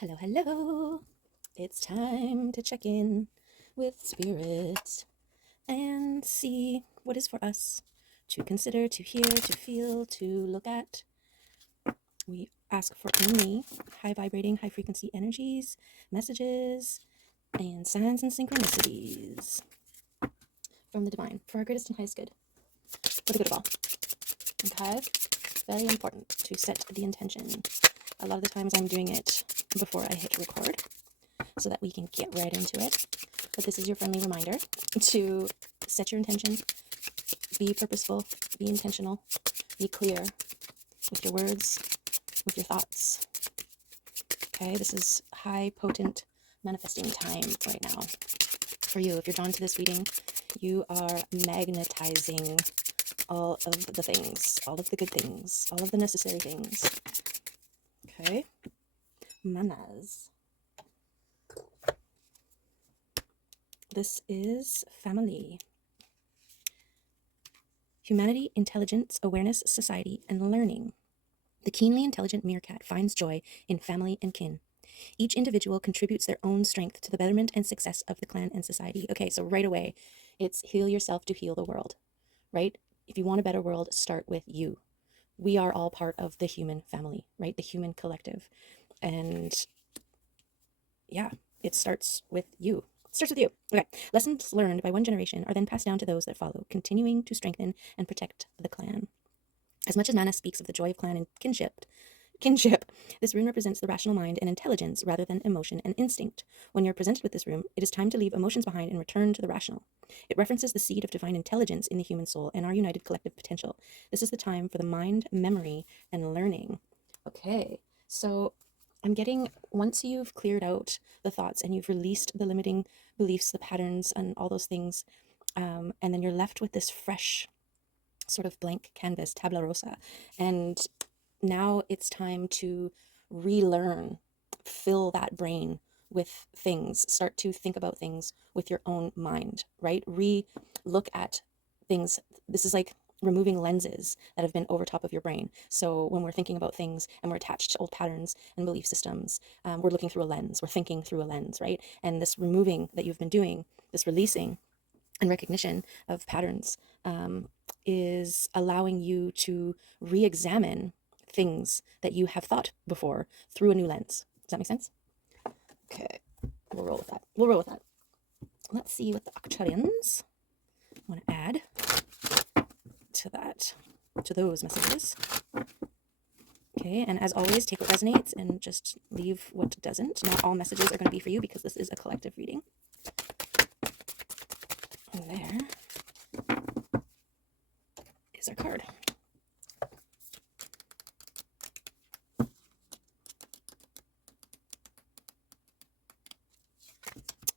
Hello, hello. It's time to check in with Spirit and see what is for us to consider, to hear, to feel, to look at. We ask for only high vibrating, high frequency energies, messages, and signs and synchronicities from the divine for our greatest and highest good, for the good of all. Okay? Very important to set the intention. A lot of the times I'm doing it before I hit record, so that we can get right into it. But this is your friendly reminder to set your intention, be purposeful, be intentional, be clear with your words, with your thoughts. Okay, this is high potent manifesting time right now for you. If you're drawn to this reading, you are magnetizing all of the things, all of the good things, all of the necessary things. Okay, manas. This is family. Humanity, intelligence, awareness, society, and learning. The keenly intelligent meerkat finds joy in family and kin. Each individual contributes their own strength to the betterment and success of the clan and society. Okay, so right away, it's heal yourself to heal the world, right? If you want a better world, start with you. We are all part of the human family, right? The human collective. And yeah, it starts with you. It starts with you. Okay. Lessons learned by one generation are then passed down to those that follow, continuing to strengthen and protect the clan. As much as Nana speaks of the joy of clan and kinship, this rune represents the rational mind and intelligence rather than emotion and instinct. When you're presented with this rune, it is time to leave emotions behind and return to the rational. It references the seed of divine intelligence in the human soul and our united collective potential. This is the time for the mind, memory, and learning. Okay, so I'm getting, once you've cleared out the thoughts and you've released the limiting beliefs, the patterns, and all those things, and then you're left with this fresh sort of blank canvas, tabla rosa. And now it's time to relearn, fill that brain with things, start to think about things with your own mind, right? Look at things. This is like removing lenses that have been over top of your brain. So when we're thinking about things and we're attached to old patterns and belief systems, we're looking through a lens, we're thinking through a lens, right? And this removing that you've been doing, this releasing and recognition of patterns, is allowing you to re-examine things that you have thought before through a new lens. Does that make sense? Okay, we'll roll with that. Let's see what the Akcharians want to add to that, to those messages. Okay, and as always, take what resonates and just leave what doesn't. Not all messages are going to be for you because this is a collective reading. And there is our card.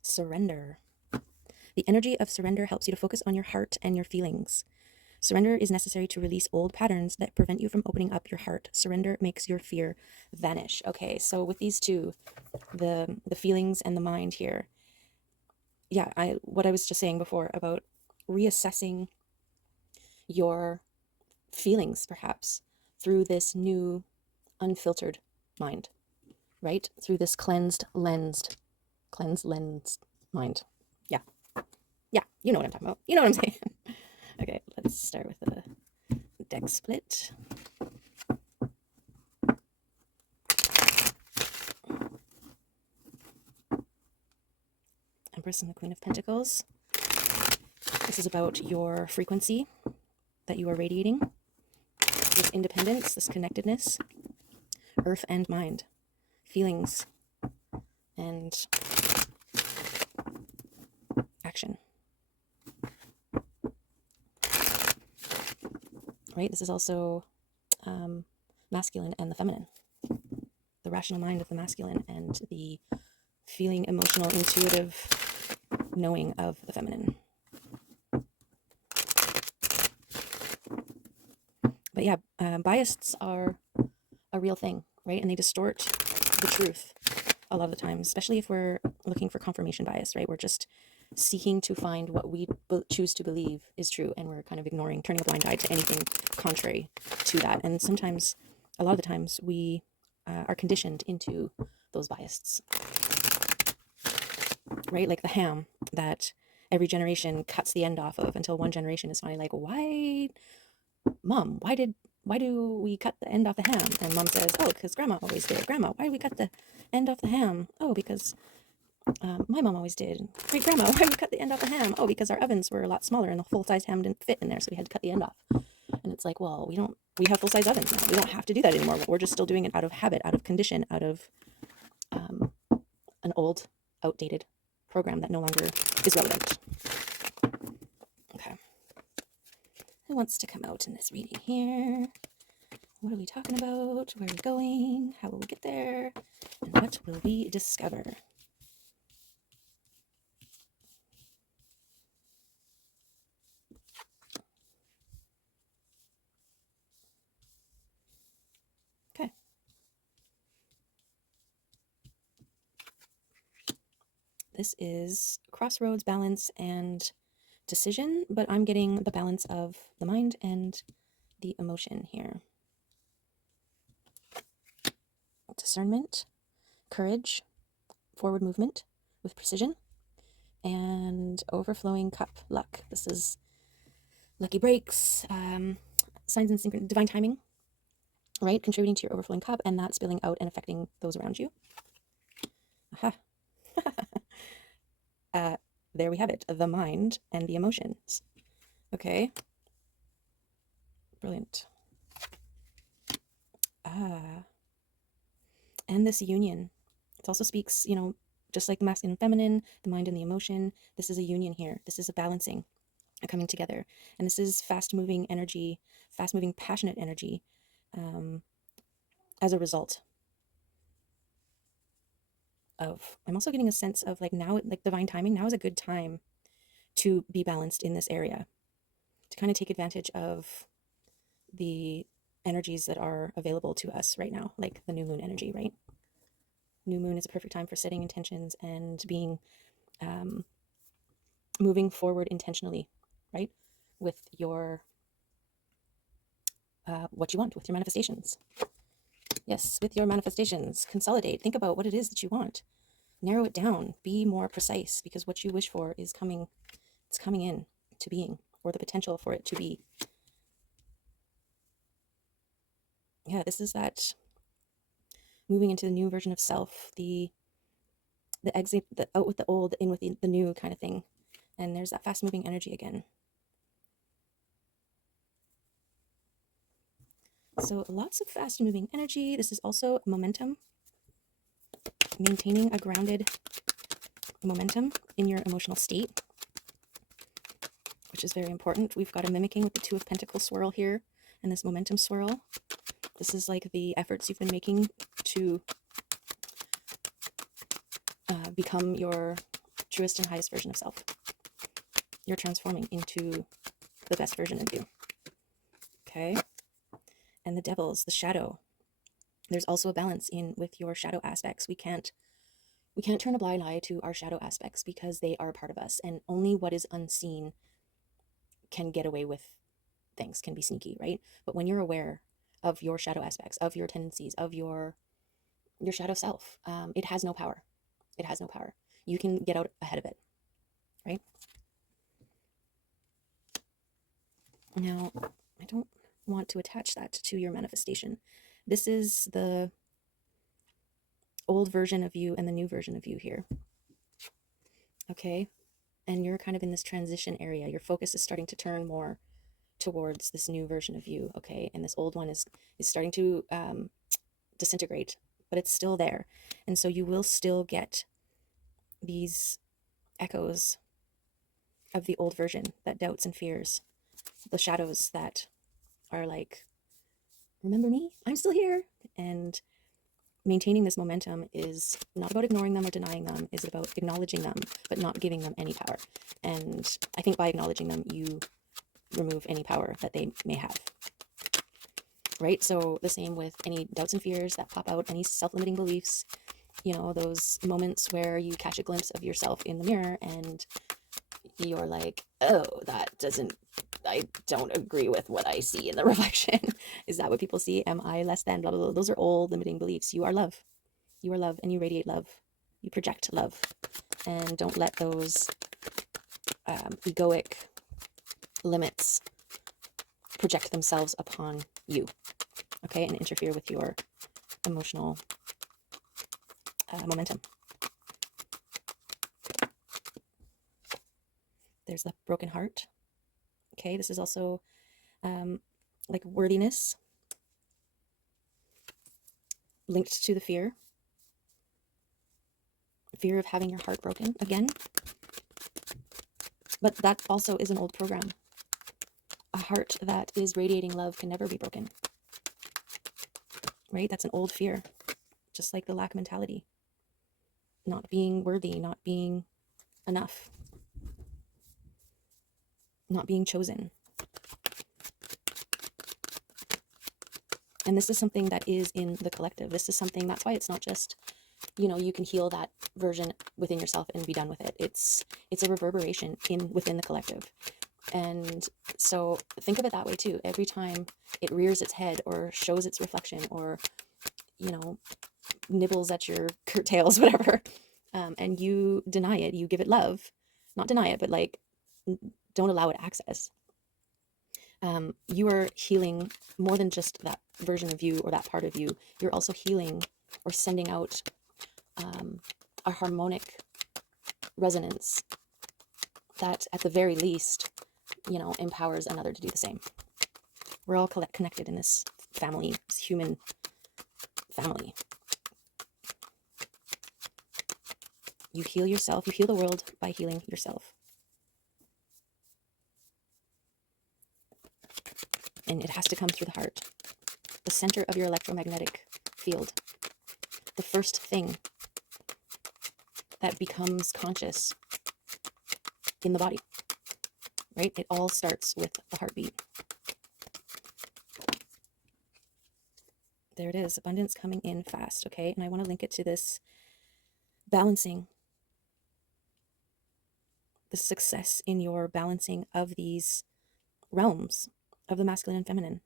Surrender. The energy of surrender helps you to focus on your heart and your feelings. Surrender is necessary to release old patterns that prevent you from opening up your heart. Surrender makes your fear vanish. Okay, so with these two, the feelings and the mind here, yeah, what I was just saying before about reassessing your feelings perhaps through this new unfiltered mind, right? Through this cleansed lensed mind. Yeah, you know what I'm talking about. You know what I'm saying. Okay, let's start with the deck split. Empress and the Queen of Pentacles. This is about your frequency that you are radiating, this independence, this connectedness, earth and mind, feelings, and action. Right? This is also masculine and the feminine. The rational mind of the masculine and the feeling, emotional, intuitive knowing of the feminine. But yeah, biases are a real thing, right? And they distort the truth a lot of the time, especially if we're looking for confirmation bias, right? We're just seeking to find what we choose to believe is true, and we're kind of ignoring, turning a blind eye to anything contrary to that. And sometimes, a lot of the times, we are conditioned into those biases, right? Like the ham that every generation cuts the end off of until one generation is finally like, why, Mom, why do we cut the end off the ham? And Mom says, oh, because Grandma always did. Grandma, why did we cut the end off the ham? Oh, because my mom always did. Great grandma, why did we cut the end off the ham? Oh, because our ovens were a lot smaller and the full-size ham didn't fit in there, so we had to cut the end off. And it's like, well, we have full-size ovens now. We don't have to do that anymore. We're just still doing it out of habit, out of condition, out of an old, outdated program that no longer is relevant. Okay. Who wants to come out in this reading here? What are we talking about? Where are we going? How will we get there? And what will we discover? Okay. This is crossroads, balance, and decision, but I'm getting the balance of the mind and the emotion here. Discernment, courage, forward movement with precision, and overflowing cup, luck. This is lucky breaks, signs and synchron, divine timing, right? Contributing to your overflowing cup and that spilling out and affecting those around you. Aha. There we have it, the mind and the emotions. Okay. Brilliant. And this union. It also speaks, just like the masculine and feminine, the mind and the emotion. This is a union here. This is a balancing, a coming together. And this is fast-moving energy, fast-moving, passionate energy as a result of, I'm also getting a sense of like now, like divine timing, now is a good time to be balanced in this area, to kind of take advantage of the energies that are available to us right now, like the new moon energy, right? New moon is a perfect time for setting intentions and being moving forward intentionally, right? With your what you want, with your manifestations. Yes, with your manifestations, consolidate, think about what it is that you want, narrow it down, be more precise, because what you wish for is coming, it's coming in to being, or the potential for it to be. Yeah, this is that moving into the new version of self, the exit, the out with the old, in with the new kind of thing. And there's that fast moving energy again. So lots of fast moving energy. This is also momentum, maintaining a grounded momentum in your emotional state, which is very important. We've got a mimicking with the Two of Pentacles swirl here and this momentum swirl. This is like the efforts you've been making to become your truest and highest version of self. You're transforming into the best version of you. Okay. And the devils, the shadow. There's also a balance in with your shadow aspects. We can't turn a blind eye to our shadow aspects because they are a part of us, and only what is unseen can get away with things, can be sneaky, right? But when you're aware of your shadow aspects, of your tendencies, of your shadow self, it has no power. It has no power. You can get out ahead of it, right? Now, I don't want to attach that to your manifestation. This is the old version of you and the new version of you here. Okay? And you're kind of in this transition area. Your focus is starting to turn more towards this new version of you, okay? And this old one is starting to disintegrate, but it's still there. And so you will still get these echoes of the old version, that doubts and fears, the shadows that are like, remember me? I'm still here. And maintaining this momentum is not about ignoring them or denying them, is about acknowledging them, but not giving them any power. And I think by acknowledging them, you remove any power that they may have. Right? So the same with any doubts and fears that pop out, any self-limiting beliefs, those moments where you catch a glimpse of yourself in the mirror and you're like, oh, I don't agree with what I see in the reflection. Is that what people see? Am I less than blah, blah, blah? Those are old limiting beliefs. You are love. You are love and you radiate love. You project love. And don't let those egoic limits project themselves upon you, okay, and interfere with your emotional momentum. There's the broken heart. Okay, this is also like worthiness linked to the fear of having your heart broken again. But that also is an old program. A heart that is radiating love can never be broken, right? That's an old fear, just like the lack mentality, not being worthy, not being enough, not being chosen. And this is something that is in the collective. This is something, that's why it's not just, you can heal that version within yourself and be done with it. It's a reverberation within the collective. And so think of it that way too. Every time it rears its head or shows its reflection or, nibbles at your curtails, whatever, and you deny it, you give it love, not deny it, but like, don't allow it access. You are healing more than just that version of you or that part of you. You're also healing or sending out a harmonic resonance that at the very least, empowers another to do the same. We're all connected in this family, this human family. You heal yourself, you heal the world by healing yourself. And it has to come through the heart, the center of your electromagnetic field, the first thing that becomes conscious in the body, right? It all starts with the heartbeat. There it is, abundance coming in fast, okay? And I want to link it to this balancing, the success in your balancing of these realms of the masculine and feminine.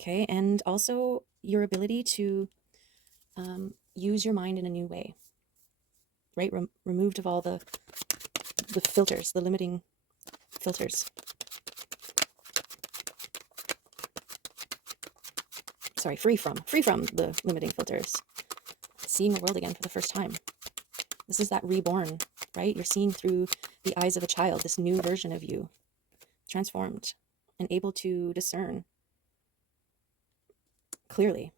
Okay, and also your ability to use your mind in a new way, right? Removed of all the filters, the limiting filters. Sorry, free from the limiting filters. Seeing the world again for the first time. This is that reborn, right? You're seeing through the eyes of a child, this new version of you, transformed and able to discern clearly.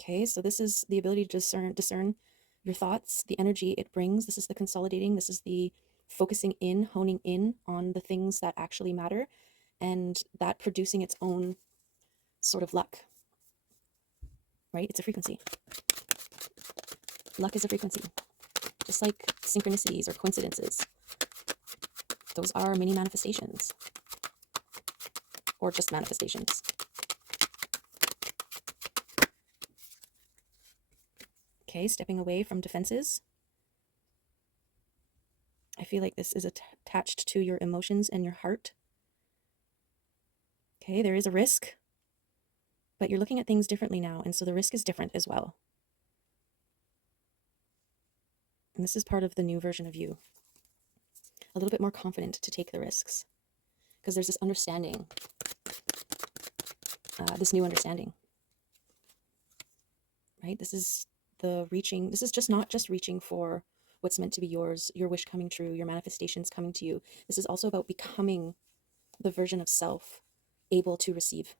Okay, so this is the ability to discern your thoughts, the energy it brings. This is the consolidating. This is the focusing in, honing in on the things that actually matter, and that producing its own sort of luck, right? It's a frequency. Luck is a frequency, just like synchronicities or coincidences. Those are mini manifestations, or just manifestations. Okay, stepping away from defenses. I feel like this is attached to your emotions and your heart. Okay, there is a risk, but you're looking at things differently now, and so the risk is different as well. And this is part of the new version of you. A little bit more confident to take the risks, because there's this understanding, this new understanding, right? This is this is just not just reaching for what's meant to be yours, your wish coming true, your manifestations coming to you. This is also about becoming the version of self able to receive,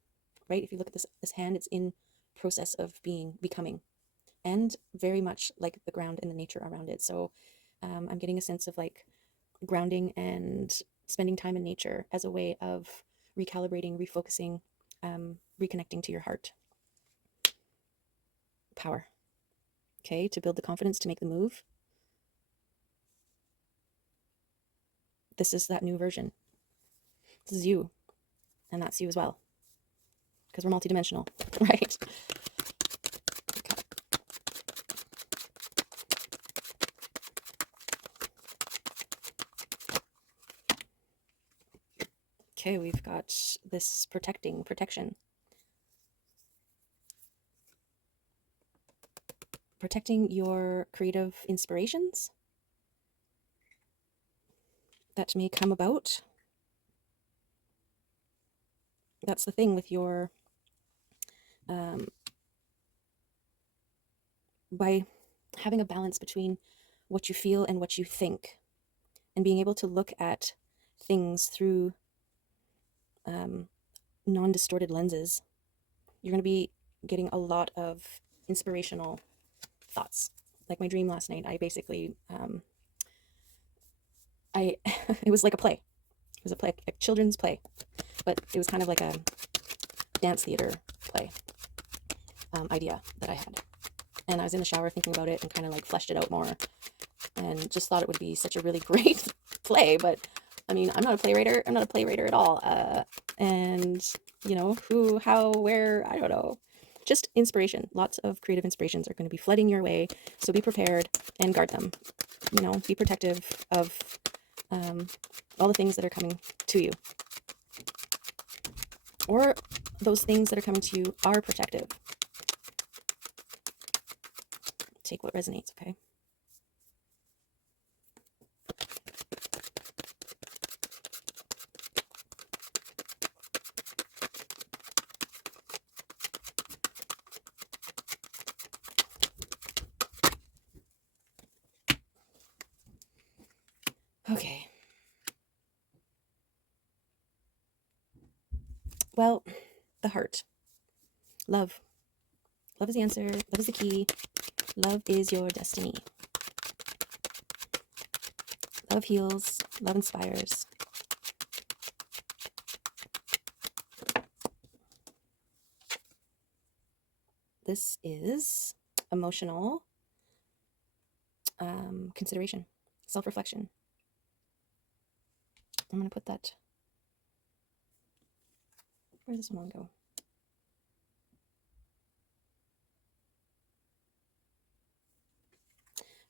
right? If you look at this hand, it's in process of becoming, and very much like the ground and the nature around it. So I'm getting a sense of like grounding and spending time in nature as a way of recalibrating, refocusing, reconnecting to your heart. Power. Okay, to build the confidence to make the move. This is that new version. This is you, and that's you as well, because we're multidimensional, right? Okay, we've got this protection. protecting your creative inspirations that may come about. That's the thing with your, by having a balance between what you feel and what you think, and being able to look at things through non-distorted lenses, you're going to be getting a lot of inspirational thoughts. Like my dream last night, I basically, it was like a play. It was a play, a children's play, but it was kind of like a dance theater play idea that I had. And I was in the shower thinking about it and kind of like fleshed it out more, and just thought it would be such a really great play. But I mean, I'm not a playwriter. I'm not a playwriter at all. And you know, who, how, where, I don't know. Just inspiration. Lots of creative inspirations are going to be flooding your way. So be prepared and guard them. You know, be protective of all the things that are coming to you. Or those things that are coming to you are protective. Take what resonates, okay? Okay. Well, the heart. Love. Love is the answer. Love is the key. Love is your destiny. Love heals. Love inspires. This is emotional consideration, self-reflection. I'm going to put that. Where does this one go?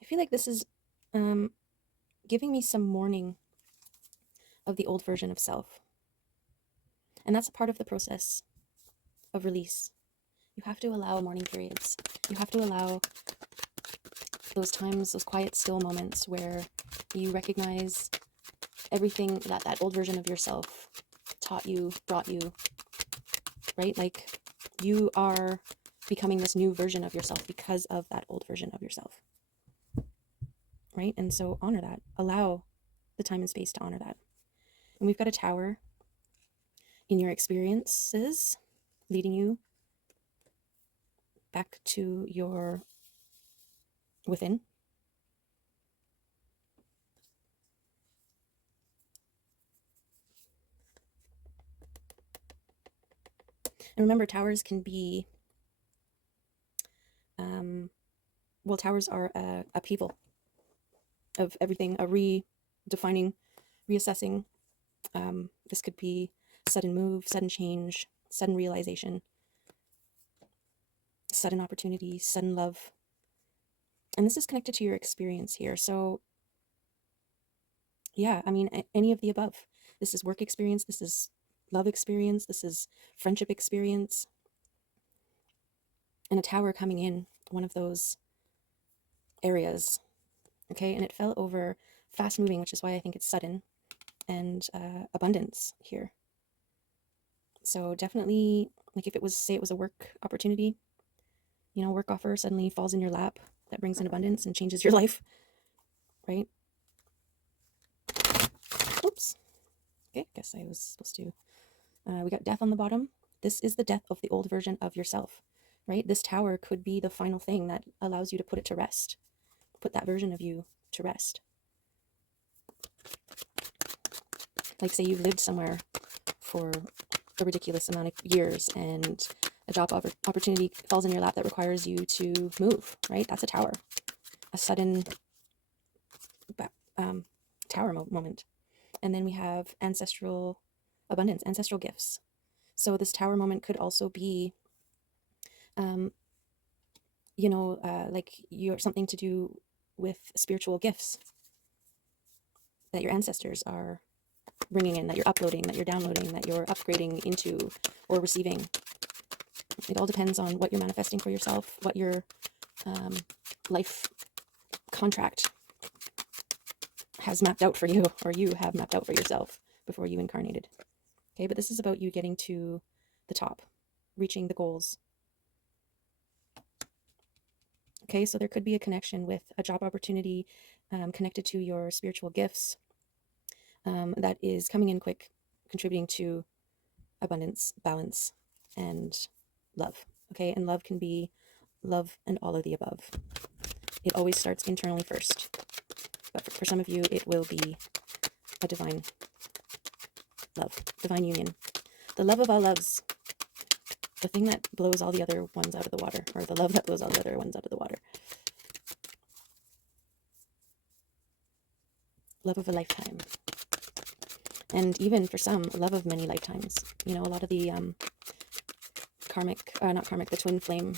I feel like this is giving me some mourning of the old version of self. And that's a part of the process of release. You have to allow mourning periods. You have to allow those times, those quiet, still moments where you recognize everything that that old version of yourself taught you, brought you, right? Like you are becoming this new version of yourself because of that old version of yourself, right? And so honor that. Allow the time and space to honor that. And we've got a tower in your experiences leading you back to your within. And remember, towers can be, well, towers are a upheaval of everything, a redefining, reassessing. This could be sudden move, sudden change, sudden realization, sudden opportunity, sudden love. And this is connected to your experience here. So yeah, I mean, any of the above. This is work experience. This is love experience. This is friendship experience. And a tower coming in one of those areas. Okay, and it fell over fast moving, which is why I think it's sudden, and abundance here. So definitely, like if it was, say it was a work opportunity, you know, work offer suddenly falls in your lap, that brings in abundance and changes your life, right? Oops. Okay, guess I was supposed to. We got death on the bottom. This is the death of the old version of yourself, right? This tower could be the final thing that allows you to put it to rest. Put that version of you to rest. Like say you've lived somewhere for a ridiculous amount of years and a job opportunity falls in your lap that requires you to move, right? That's a tower. A sudden tower moment. And then we have ancestral abundance, ancestral gifts. So this tower moment could also be, you know, like you're something to do with spiritual gifts that your ancestors are bringing in, that you're uploading, that you're downloading, that you're upgrading into or receiving. It all depends on what you're manifesting for yourself, what you're life contract has mapped out for you, or you have mapped out for yourself before you incarnated. Okay, but this is about you getting to the top, reaching the goals. Okay, so there could be a connection with a job opportunity connected to your spiritual gifts that is coming in quick, contributing to abundance, balance, and love. Okay, and love can be love and all of the above. It always starts internally first, but for some of you, it will be a divine love, divine union, the love of all loves, the thing that blows all the other ones out of the water, or the love that blows all the other ones out of the water. Love of a lifetime. And even for some, love of many lifetimes. You know, a lot of the the twin flame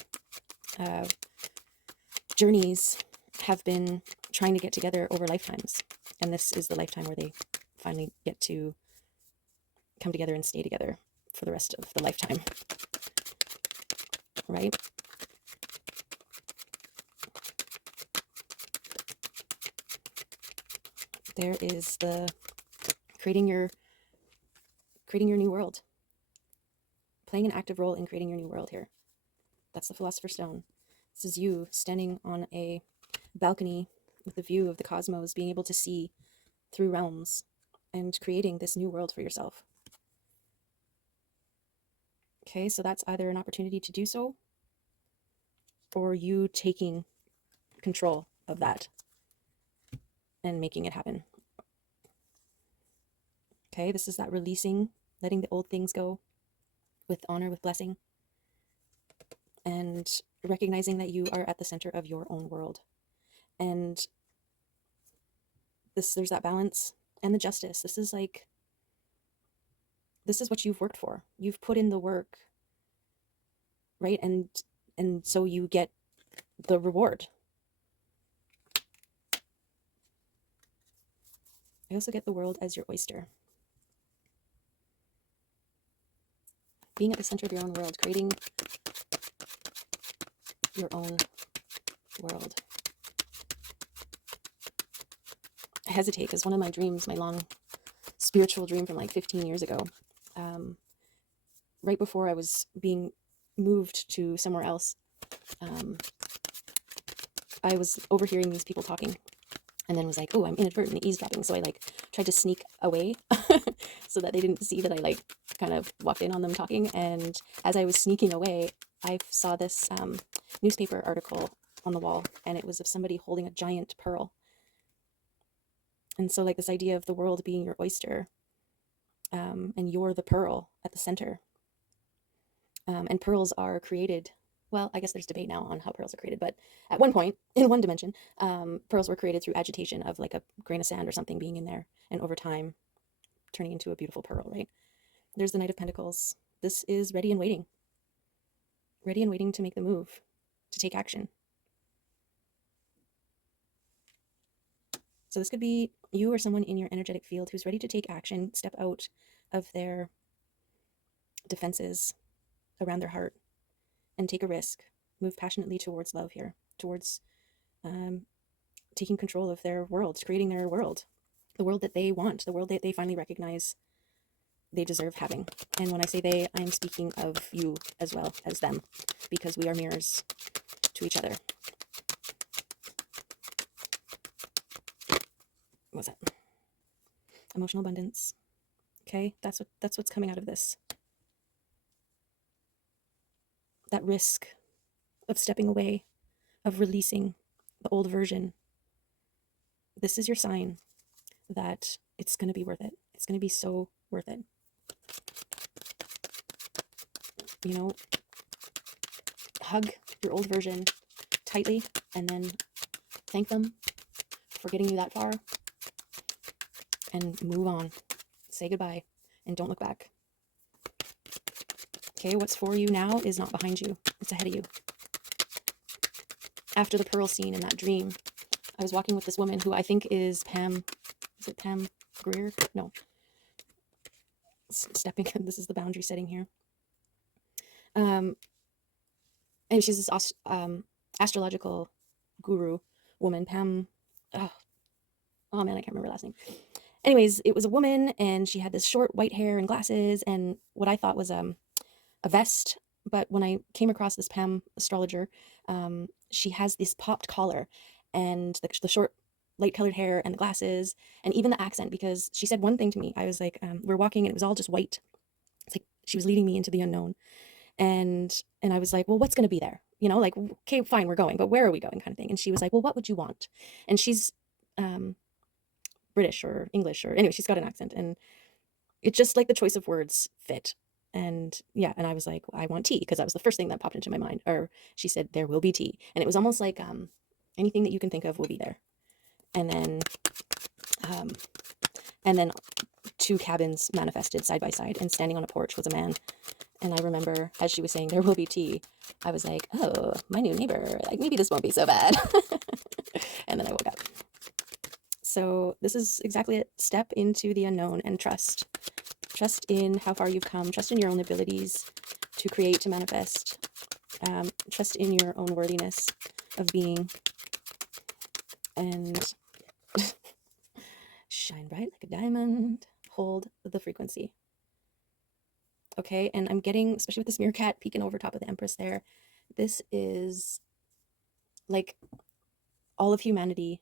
journeys have been trying to get together over lifetimes. And this is the lifetime where they finally get to come together and stay together for the rest of the lifetime. Right? There is the creating your new world. Playing an active role in creating your new world here. That's the Philosopher's Stone. This is you standing on a balcony with a view of the cosmos, being able to see through realms and creating this new world for yourself. Okay, so that's either an opportunity to do so, or you taking control of that and making it happen. Okay, this is that releasing, letting the old things go with honor, with blessing, and recognizing that you are at the center of your own world. And there's that balance and the justice. This is what you've worked for. You've put in the work, right? And so you get the reward. I also get the world as your oyster. Being at the center of your own world, creating your own world. I hesitate because one of my dreams, my long spiritual dream from like 15 years ago, right before I was being moved to somewhere else, I was overhearing these people talking, and then was like, oh, I'm inadvertently eavesdropping. So I tried to sneak away so that they didn't see that I kind of walked in on them talking. And as I was sneaking away, I saw this newspaper article on the wall, and it was of somebody holding a giant pearl. And so this idea of the world being your oyster, and you're the pearl at the center. And pearls are created, well, I guess there's debate now on how pearls are created, but at one point, in one dimension, pearls were created through agitation of a grain of sand or something being in there, and over time turning into a beautiful pearl, right? There's the Knight of Pentacles. This is ready and waiting to make the move, to take action. So this could be you or someone in your energetic field who's ready to take action, step out of their defenses around their heart and take a risk, move passionately towards love here, towards taking control of their world, creating their world, the world that they want, the world that they finally recognize they deserve having. And when I say they, I'm speaking of you as well as them, because we are mirrors to each other. What was that? Emotional abundance. Okay, that's what's coming out of this. That risk of stepping away, of releasing the old version. This is your sign that it's going to be worth it. It's going to be so worth it. You know, hug your old version tightly and then thank them for getting you that far and move on. Say goodbye and don't look back. Okay, what's for you now is not behind you. It's ahead of you. After the pearl scene in that dream, I was walking with this woman who I think is Pam. Is it Pam Greer? No. Stepping. This is the boundary setting here. And she's this astrological guru woman, Pam. Oh man, I can't remember her last name. Anyways, it was a woman, and she had this short white hair and glasses, and what I thought was a vest. But when I came across this Pam astrologer, she has this popped collar, and the short light colored hair and the glasses, and even the accent, because she said one thing to me. I was like, we're walking and it was all just white. It's like she was leading me into the unknown. And I was like, well, what's going to be there? Like, okay, fine, we're going, but where are we going, kind of thing. And she was like, well, what would you want? And she's British or English, or anyway, she's got an accent, and it's just like the choice of words fit. And yeah, and I was like, well, I want tea, because that was the first thing that popped into my mind. Or she said, there will be tea. And it was almost like anything that you can think of will be there. And then two cabins manifested side by side, and standing on a porch was a man. And I remember, as she was saying, there will be tea, I was like, oh, my new neighbor, like, maybe this won't be so bad. And then I woke up. So this is exactly it. Step into the unknown and trust. Trust in how far you've come. Trust in your own abilities to create, to manifest. Trust in your own worthiness of being. And shine bright like a diamond. Hold the frequency. Okay, and I'm getting, especially with this meerkat peeking over top of the Empress there, this is like all of humanity,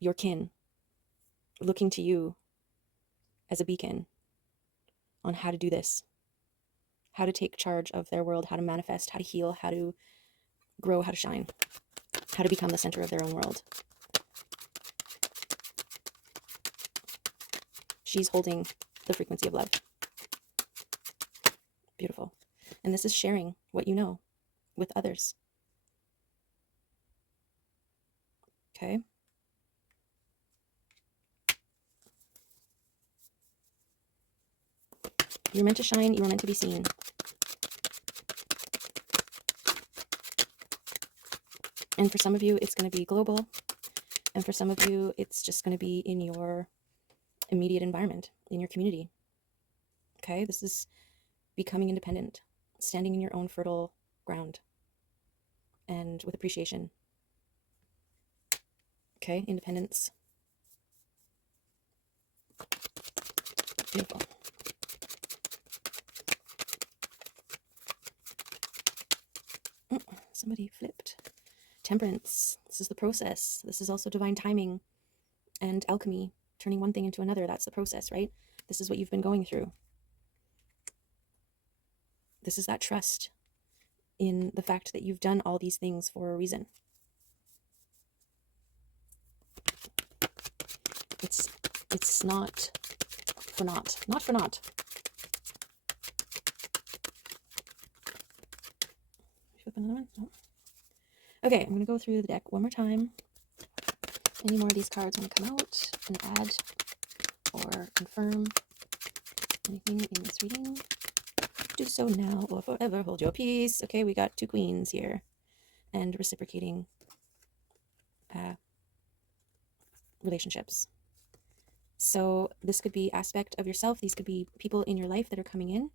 your kin, looking to you as a beacon on how to do this, how to take charge of their world, how to manifest, how to heal, how to grow, how to shine, how to become the center of their own world. She's holding the frequency of love. Beautiful. And this is sharing what you know with others. Okay. You're meant to shine. You were meant to be seen. And for some of you, it's going to be global. And for some of you, it's just going to be in your immediate environment, in your community. Okay. This is becoming independent, standing in your own fertile ground, and with appreciation. Okay. Independence. Beautiful. Somebody flipped. Temperance. This is the process. This is also divine timing and alchemy, turning one thing into another. That's the process, right? This is what you've been going through. This is that trust in the fact that you've done all these things for a reason. It's not for naught. Not for naught. Flip another one? No. Okay, I'm going to go through the deck one more time. Any more of these cards want to come out and add or confirm anything in this reading? Do so now or forever hold your peace. Okay, we got two queens here, and reciprocating relationships. So this could be aspect of yourself. These could be people in your life that are coming in.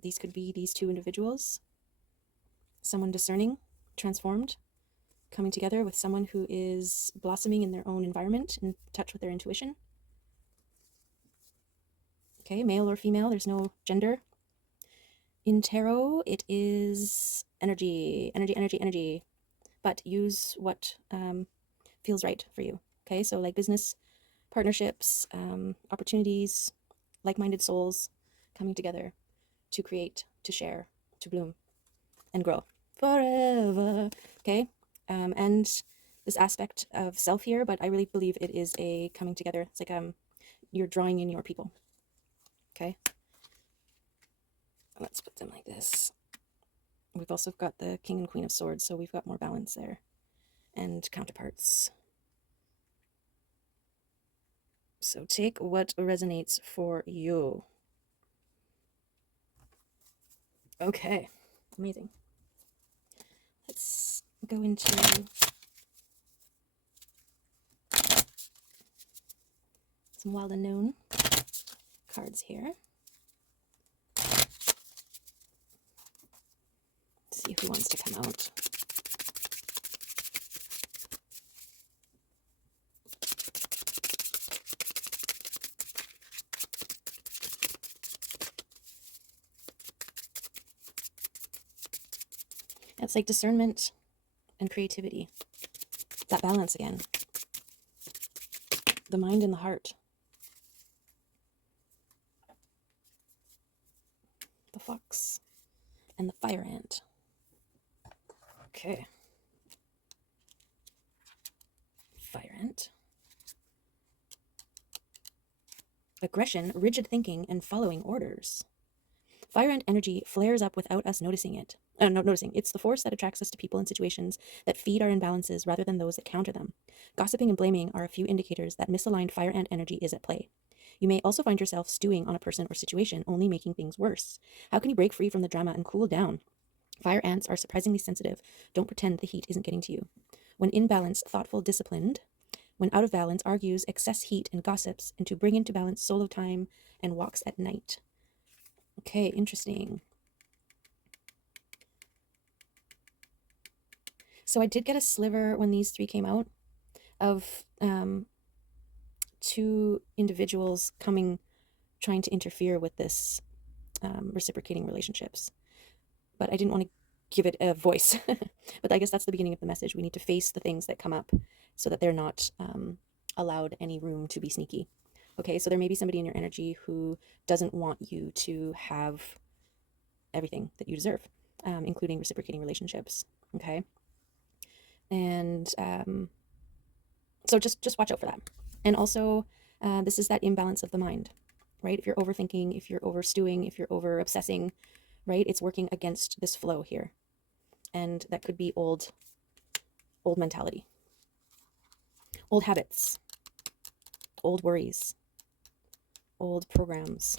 These could be these two individuals. Someone discerning, transformed, coming together with someone who is blossoming in their own environment, in touch with their intuition. Okay, male or female, there's no gender. In tarot, it is energy. But use what feels right for you. Okay, so like business partnerships, opportunities, like-minded souls coming together to create, to share, to bloom and grow forever. Okay, and this aspect of self here, but I really believe it is a coming together. It's like you're drawing in your people. Okay, let's put them like this. We've also got the King and Queen of Swords, so we've got more balance there, and counterparts. So take what resonates for you. Okay, amazing. Let's go into some wild unknown cards here. who wants to come out. It's like discernment and creativity. That balance again. The mind and the heart. The fox and the fire ant. Okay. Fire ant. Aggression, rigid thinking, and following orders. Fire ant energy flares up without us noticing it. Noticing. It's the force that attracts us to people and situations that feed our imbalances rather than those that counter them. Gossiping and blaming are a few indicators that misaligned fire ant energy is at play. You may also find yourself stewing on a person or situation, only making things worse. How can you break free from the drama and cool down? Fire ants are surprisingly sensitive. Don't pretend the heat isn't getting to you. When in balance, thoughtful, disciplined. When out of balance, argues, excess heat, and gossips, and to bring into balance solo time and walks at night. Okay, interesting. So I did get a sliver when these three came out of two individuals trying to interfere with this reciprocating relationships. But I didn't want to give it a voice. But I guess that's the beginning of the message. We need to face the things that come up so that they're not allowed any room to be sneaky. Okay, so there may be somebody in your energy who doesn't want you to have everything that you deserve, including reciprocating relationships. Okay, and so just watch out for that. And also, this is that imbalance of the mind, right? If you're overthinking, if you're overstewing, if you're over obsessing, right? It's working against this flow here, and that could be old mentality, old habits, old worries, old programs.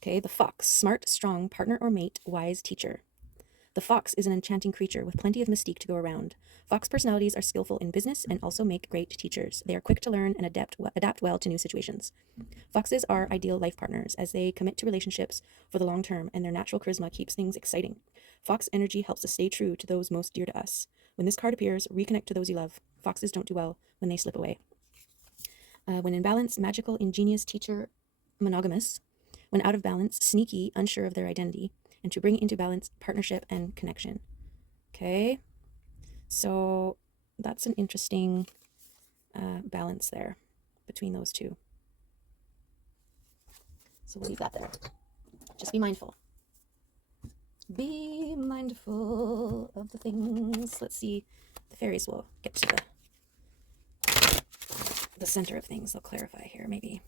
Okay, the fox, smart, strong, partner or mate, wise teacher. The fox is an enchanting creature with plenty of mystique to go around. Fox personalities are skillful in business and also make great teachers. They are quick to learn and adapt well to new situations. Foxes are ideal life partners as they commit to relationships for the long term, and their natural charisma keeps things exciting. Fox energy helps us stay true to those most dear to us. When this card appears, reconnect to those you love. Foxes don't do well when they slip away. When in balance, magical, ingenious, teacher, monogamous. When out of balance, sneaky, unsure of their identity. And to bring into balance, partnership and connection. Okay, so that's an interesting balance there between those two. So we'll leave that there. Just be mindful. Be mindful of the things. Let's see. The fairies will get to the center of things. They'll clarify here, maybe.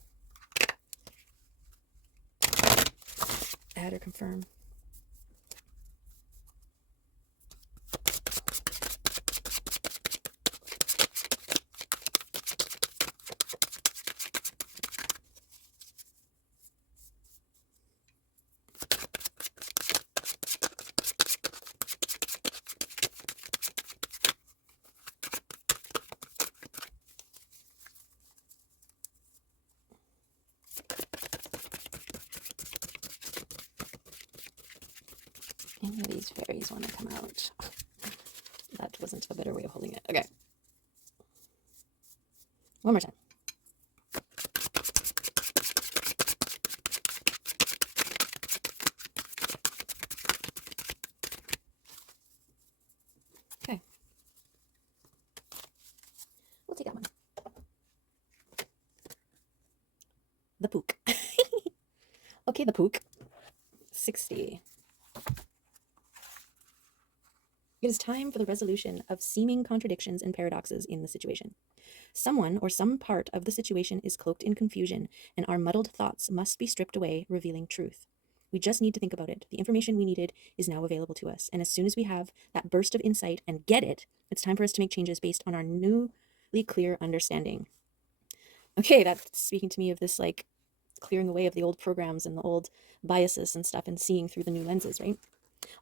Add or confirm. Any of these fairies want to come out? That wasn't a better way of holding it. Okay. One more time. Okay. We'll take that one. The Pook. Okay, the Pook. 60. It is time for the resolution of seeming contradictions and paradoxes in the situation. Someone or some part of the situation is cloaked in confusion, and our muddled thoughts must be stripped away, revealing truth. We just need to think about it. The information we needed is now available to us, and as soon as we have that burst of insight and get it, it's time for us to make changes based on our newly clear understanding. Okay, that's speaking to me of this like clearing away of the old programs and the old biases and stuff and seeing through the new lenses, right?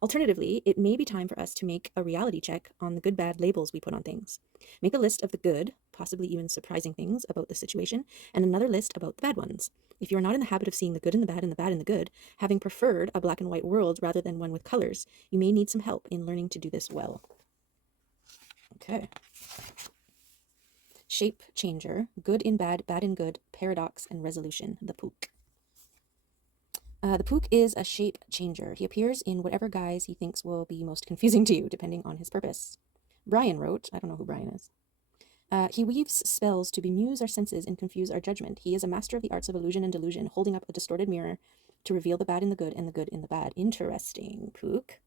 Alternatively, it may be time for us to make a reality check on the good-bad labels we put on things. Make a list of the good, possibly even surprising things about the situation, and another list about the bad ones. If you're not in the habit of seeing the good in the bad and the bad in the good, having preferred a black and white world rather than one with colors, you may need some help in learning to do this well. Okay. Shape changer, good in bad, bad in good, paradox and resolution, the Pook. The Pook is a shape changer. He appears in whatever guise he thinks will be most confusing to you, depending on his purpose. Brian wrote, I don't know who Brian is. He weaves spells to bemuse our senses and confuse our judgment. He is a master of the arts of illusion and delusion, holding up a distorted mirror to reveal the bad in the good and the good in the bad. Interesting, Pook.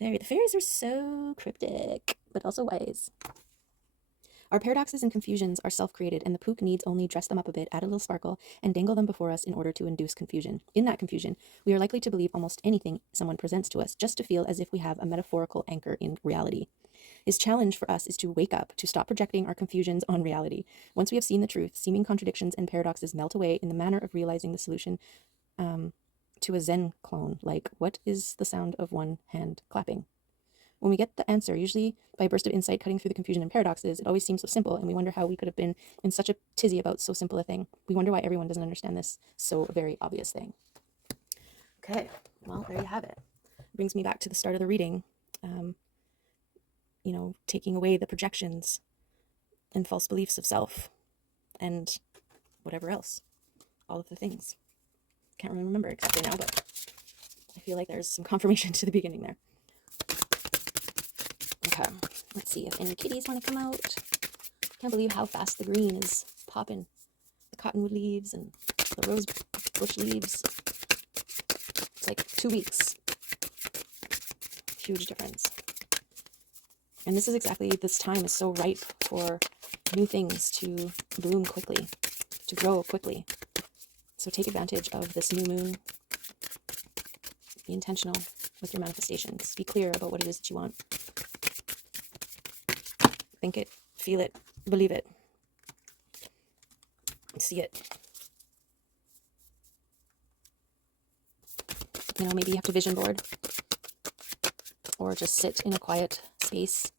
The fairies are so cryptic, but also wise. Our paradoxes and confusions are self-created, and the Pook needs only dress them up a bit, add a little sparkle, and dangle them before us in order to induce confusion. In that confusion, we are likely to believe almost anything someone presents to us, just to feel as if we have a metaphorical anchor in reality. His challenge for us is to wake up, to stop projecting our confusions on reality. Once we have seen the truth, seeming contradictions and paradoxes melt away in the manner of realizing the solution to a Zen clone, like, what is the sound of one hand clapping? When we get the answer, usually by a burst of insight cutting through the confusion and paradoxes, it always seems so simple, and we wonder how we could have been in such a tizzy about so simple a thing. We wonder why everyone doesn't understand this so very obvious thing. Okay, well, there you have it. Brings me back to the start of the reading. Taking away the projections and false beliefs of self and whatever else. All of the things. Can't remember exactly now, but I feel like there's some confirmation to the beginning there. Okay, let's see if any kitties want to come out. Can't believe how fast the green is popping. The cottonwood leaves and the rose bush leaves. It's like 2 weeks. Huge difference. And this time is so ripe for new things to bloom quickly, to grow quickly. So take advantage of this new moon. Be intentional with your manifestations. Be clear about what it is that you want. Think it, feel it, believe it, see it. Maybe you have to vision board or just sit in a quiet space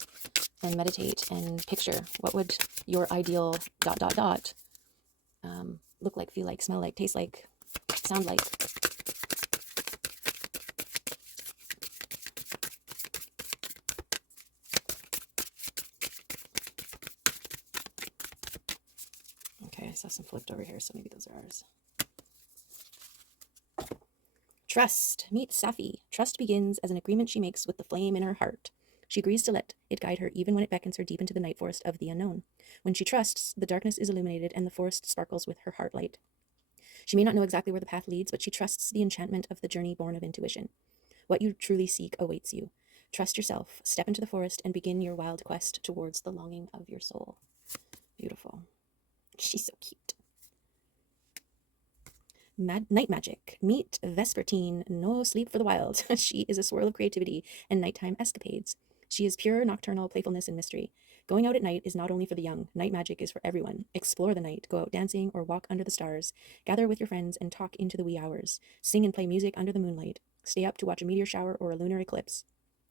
and meditate and picture what would your ideal ... look like, feel like, smell like, taste like, sound like. Okay, I saw some flipped over here, so maybe those are ours. Trust. Meet Safi. Trust begins as an agreement she makes with the flame in her heart. She agrees to let it guide her even when it beckons her deep into the night forest of the unknown. When she trusts, the darkness is illuminated and the forest sparkles with her heart light. She may not know exactly where the path leads, but she trusts the enchantment of the journey born of intuition. What you truly seek awaits you. Trust yourself, step into the forest, and begin your wild quest towards the longing of your soul. Beautiful. She's so cute. Night magic. Meet Vespertine, no sleep for the wild. She is a swirl of creativity and nighttime escapades. She is pure nocturnal playfulness and mystery. Going out at night is not only for the young. Night magic is for everyone. Explore the night, go out dancing or walk under the stars. Gather with your friends and talk into the wee hours. Sing and play music under the moonlight. Stay up to watch a meteor shower or a lunar eclipse.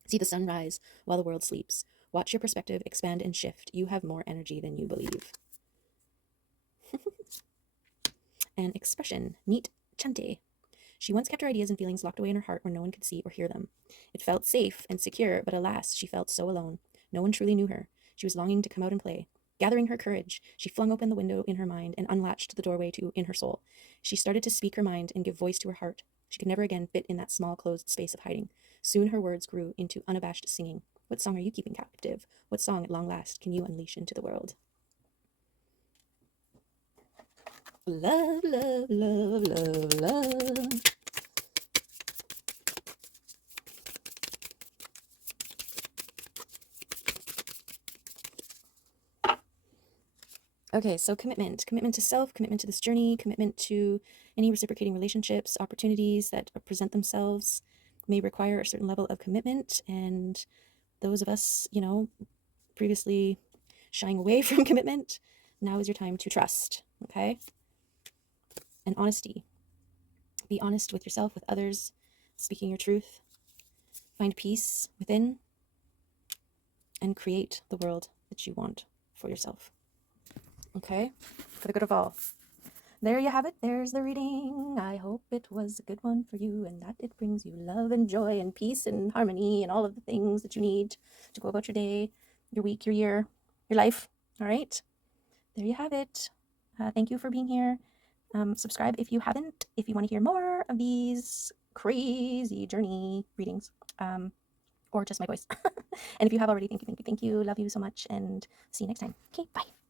See the sun rise while the world sleeps. Watch your perspective expand and shift. You have more energy than you believe. And expression. Meet Chante. She once kept her ideas and feelings locked away in her heart where no one could see or hear them. It felt safe and secure, but alas, she felt so alone. No one truly knew her. She was longing to come out and play. Gathering her courage, she flung open the window in her mind and unlatched the doorway in her soul. She started to speak her mind and give voice to her heart. She could never again fit in that small, closed space of hiding. Soon her words grew into unabashed singing. What song are you keeping captive? What song, at long last, can you unleash into the world? Love, love, love, love, love. Okay, so commitment to self, commitment to this journey, commitment to any reciprocating relationships, opportunities that present themselves may require a certain level of commitment. And those of us, previously shying away from commitment, now is your time to trust, okay? And honesty. Be honest with yourself, with others, speaking your truth. Find peace within and create the world that you want for yourself. Okay? For the good of all. there you have it. There's the reading. I hope it was a good one for you and that it brings you love and joy and peace and harmony and all of the things that you need to go about your day, your week, your year, your life. All right. There you have it. Thank you for being here. Subscribe if you haven't, if you want to hear more of these crazy journey readings, or just my voice. And if you have already, thank you, thank you, thank you. Love you so much, and see you next time. Okay, bye.